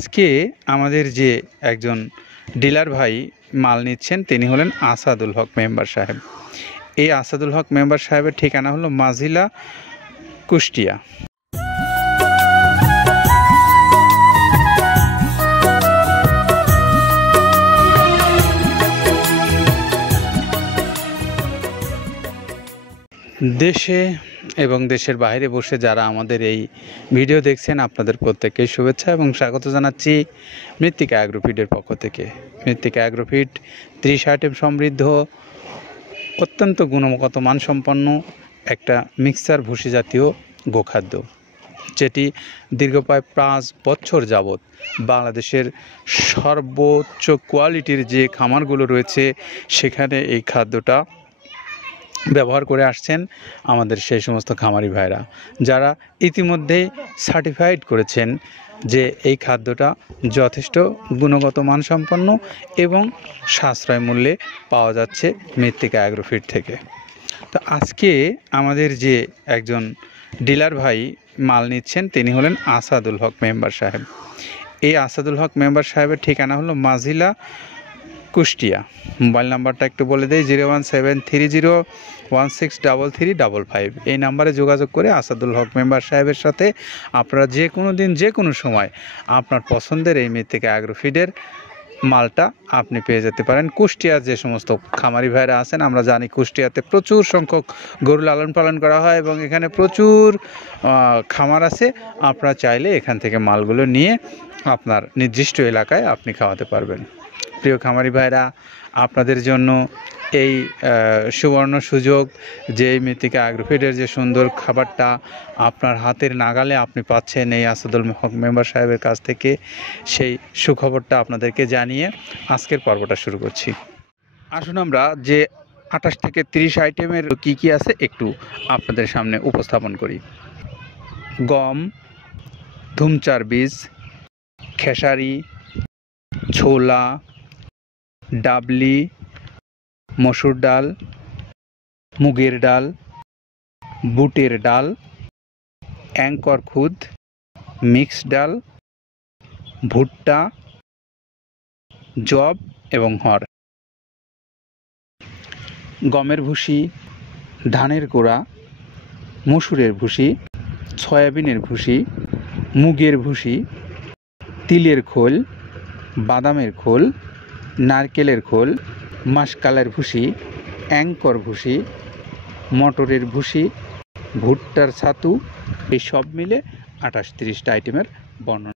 আজকে আমাদের যে একজন ডিলার ভাই মাল নিচ্ছেন তিনি হলেন আসাদুল হক মেম্বার সাহেব। এই আসাদুল হক মেম্বার সাহেবের ঠিকানা হলো মাজিলা, কুষ্টিয়া। দেশে এবং দেশের বাইরে বসে যারা আমাদের এই ভিডিও দেখছেন আপনাদের প্রত্যেককে শুভেচ্ছা এবং স্বাগত জানাচ্ছি মৃত্তিকা অ্যাগ্রোফিডের পক্ষ থেকে। মৃত্তিকা অ্যাগ্রোফিড 30 আইটেম সমৃদ্ধ অত্যন্ত গুণগত মানসম্পন্ন একটা মিক্সার ভুসি জাতীয় গোখাদ্য, যেটি দীর্ঘ প্রায় 5 বছর যাবৎ বাংলাদেশের সর্বোচ্চ কোয়ালিটির যে খামারগুলো রয়েছে সেখানে এই খাদ্যটা ব্যবহার করে আসছেন আমাদের সেই সমস্ত খামারি ভাইরা, যারা ইতিমধ্যেই সার্টিফাইড করেছেন যে এই খাদ্যটা যথেষ্ট গুণগত মানসম্পন্ন এবং সাশ্রয় মূল্যে পাওয়া যাচ্ছে মৃত্তিকা অ্যাগ্রোফিড থেকে। তো আজকে আমাদের যে একজন ডিলার ভাই মাল নিচ্ছেন তিনি হলেন আসাদুল হক মেম্বার সাহেব। এই আসাদুল হক মেম্বার সাহেবের ঠিকানা হলো মাজিলা, কুষ্টিয়া। মোবাইল নাম্বারটা একটু বলে দেয় 01730163355। এই নাম্বারে যোগাযোগ করে আসাদুল হক মেম্বার সাহেবের সাথে আপনারা যে কোনো দিন যে কোনো সময় আপনার পছন্দের এই মৃত্তিকা অ্যাগ্রোফিডের মালটা আপনি পেয়ে যেতে পারেন। কুষ্টিয়ার যে সমস্ত খামারি ভাইরা আছেন, আমরা জানি কুষ্টিয়াতে প্রচুর সংখ্যক গরু লালন পালন করা হয় এবং এখানে প্রচুর খামার আছে। আপনারা চাইলে এখান থেকে মালগুলো নিয়ে আপনার নির্দিষ্ট এলাকায় আপনি খাওয়াতে পারবেন। প্রিয় খামারি ভাইরা, আপনাদের জন্য এই সুবর্ণ সুযোগ যে এই মৃত্তিকা অ্যাগ্রোফিডের যে সুন্দর খাবারটা আপনার হাতের নাগালে আপনি পাচ্ছেন এই আসাদুল হক মেম্বার সাহেবের কাছ থেকে, সেই সুখবরটা আপনাদেরকে জানিয়ে আজকের পর্বটা শুরু করছি। আসুন আমরা যে 28 থেকে 30 আইটেমের কি আছে একটু আপনাদের সামনে উপস্থাপন করি। গম, ধুমচার বীজ, খেসারি, ছোলা, ডাবলি, মসুর ডাল, মুগের ডাল, বুটের ডাল, অ্যাঙ্কর খুদ, মিক্স ডাল, ভুট্টা, জব এবং হর। গমের ভুসি, ধানের গোড়া, মসুরের ভুসি, সয়াবিনের ভুসি, মুগের ভুসি, তিলের খোল, বাদামের খোল, নারকেলের খোল, মাসকালের ভুসি, অ্যাঙ্কর ভুসি, মটরের ভুসি, ভুট্টার ছাতু, এই সব মিলে 28-30টা আইটেমের বর্ণনা।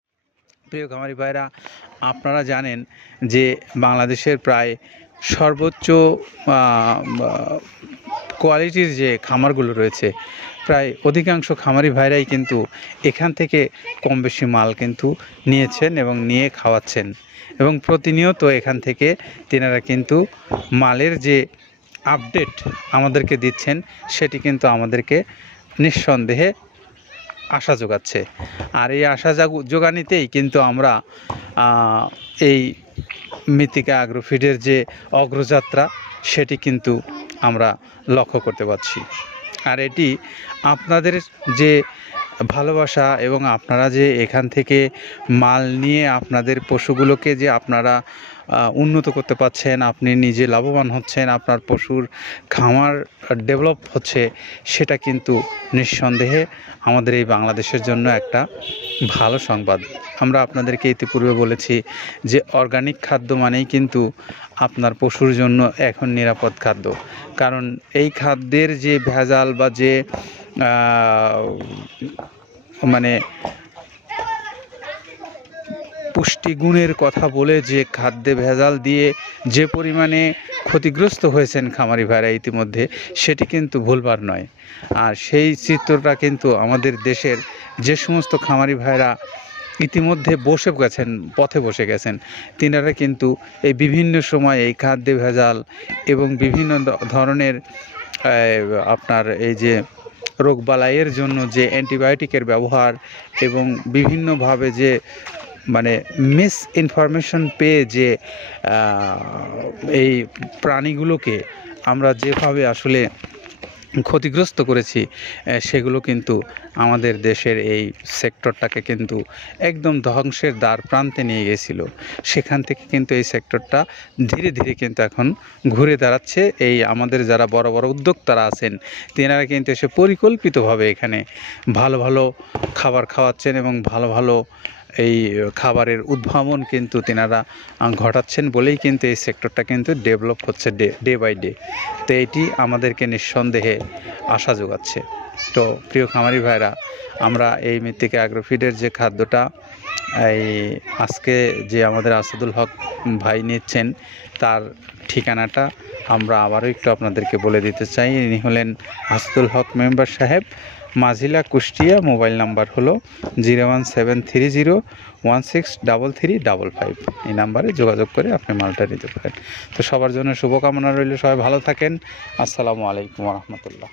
প্রিয় খামারি ভাইরা, আপনারা জানেন যে বাংলাদেশের প্রায় সর্বোচ্চ কোয়ালিটির যে খামারগুলো রয়েছে, প্রায় অধিকাংশ খামারি ভাইরাই কিন্তু এখান থেকে কম বেশি মাল কিন্তু নিয়েছেন এবং নিয়ে খাওয়াচ্ছেন এবং প্রতিনিয়ত এখান থেকে তেনারা কিন্তু মালের যে আপডেট আমাদেরকে দিচ্ছেন সেটি কিন্তু আমাদেরকে নিঃসন্দেহে আশা যোগাচ্ছে। আর এই আশা যোগানিতেই কিন্তু আমরা এই মৃত্তিকা অ্যাগ্রোফিডের যে অগ্রযাত্রা সেটি কিন্তু আমরা লক্ষ্য করতে পারছি। আর এটি আপনাদের যে ভালোবাসা এবং আপনারা যে এখান থেকে মাল নিয়ে আপনাদের পশুগুলোকে যে আপনারা উন্নত করতে পারছেন, আপনি নিজে লাভবান হচ্ছেন, আপনার পশুর খামার ডেভেলপ হচ্ছে, সেটা কিন্তু নিঃসন্দেহে আমাদের এই বাংলাদেশের জন্য একটা ভালো সংবাদ। আমরা আপনাদেরকে ইতিপূর্বে বলেছি যে অর্গানিক খাদ্য মানেই কিন্তু আপনার পশুর জন্য এখন নিরাপদ খাদ্য, কারণ এই খাদ্যের যে ভেজাল বা যে মানে পুষ্টিগুণের কথা বলে যে খাদ্যে ভেজাল দিয়ে যে পরিমাণে ক্ষতিগ্রস্ত হয়েছেন খামারি ভাইরা ইতিমধ্যে, সেটি কিন্তু ভুলবার নয়। আর সেই চিত্রটা কিন্তু আমাদের দেশের যে সমস্ত খামারি ভাইরা ইতিমধ্যে পথে বসে গেছেন, তিনারা কিন্তু এই বিভিন্ন সময় এই খাদ্যে ভেজাল এবং বিভিন্ন ধরনের আপনার এই যে রোগবালাইয়ের জন্য যে অ্যান্টিবায়োটিকের ব্যবহার এবং বিভিন্নভাবে যে মানে মিস ইনফরমেশন পেয়ে যে এই প্রাণীগুলোকে আমরা যেভাবে আসলে ক্ষতিগ্রস্ত করেছি সেগুলো কিন্তু আমাদের দেশের এই সেক্টরটাকে কিন্তু একদম ধ্বংসের দ্বার প্রান্তে নিয়ে গেছিল। সেখান থেকে কিন্তু এই সেক্টরটা ধীরে ধীরে কিন্তু এখন ঘুরে দাঁড়াচ্ছে। এই আমাদের যারা বড় বড় উদ্যোক্তারা আছেন তেনারা কিন্তু এসে পরিকল্পিতভাবে এখানে ভালো ভালো খাবার খাওয়াচ্ছেন এবং ভালো ভালো এই খাবারের উদ্ভাবন কিন্তু তেনারা ঘটাচ্ছেন বলেই কিন্তু এই সেক্টরটা কিন্তু ডেভেলপ হচ্ছে ডে বাই ডে। তো এটি আমাদেরকে নিঃসন্দেহে আশা যোগাচ্ছে। তো প্রিয় খামারি ভাইরা, আমরা এই মৃত্তিকা অ্যাগ্রোফিডের যে খাদ্যটা এই আজকে যে আমাদের আসাদুল হক ভাই নিচ্ছেন তার ঠিকানাটা আমরা আবারও একটু আপনাদেরকে বলে দিতে চাই। ইনি হলেন আসাদুল হক মেম্বার সাহেব, মাঝিলা, কুষ্টিয়া। মোবাইল নাম্বার হলো 01730163355। এই নাম্বারে যোগাযোগ করে আপনি মালটা নিতে পারেন। তো সবার জন্য শুভকামনা রইল, সবাই ভালো থাকেন। আসসালামু আলাইকুম রহমতুল্লাহ।